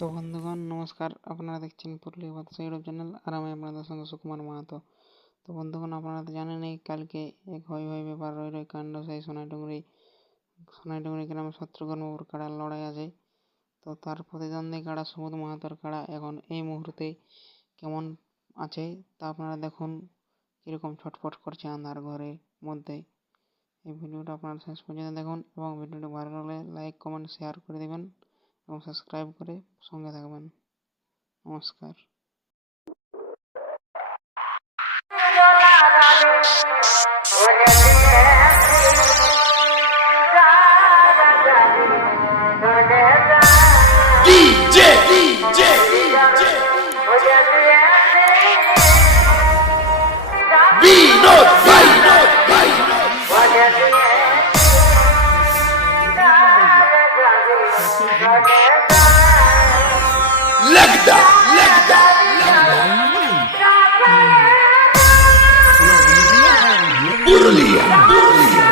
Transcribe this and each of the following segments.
তো বন্ধুগণ, নমস্কার। আপনারা দেখছেন পুরুলিয়া বাতাসা ইউটিউব চ্যানেল। আর আমি আপনাদের সঙ্গে সুকুমার মাহাতো। তো বন্ধুগণ, আপনারা তো জানেনই কালকে এক হই হই ব্যাপার, রই রই কাণ্ড, সেই সোনাইডুংরি সোনাইডুংরি গ্রামে শত্রুঘ্নবাবুর কাড়ার লড়াই আছে। তো তার প্রতিদ্বন্দ্বী কাড়া সুবোধ মাহাতোর কাড়া এখন এই মুহূর্তে কেমন আছে, তা আপনারা দেখুন কীরকম ছটফট করছে আন্ধার ঘরের মধ্যে। এই ভিডিওটা আপনারা শেষ পর্যন্ত দেখুন এবং ভিডিওটি ভালো লাগলে লাইক, কমেন্ট, শেয়ার করে দেবেন। এবং সাবস্ক্রাইব করে সঙ্গে থাকবেন। নমস্কার। DJ, DJ, Legda, Legda, Legda. Burlia, Burlia.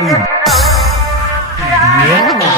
Thank you. Niye?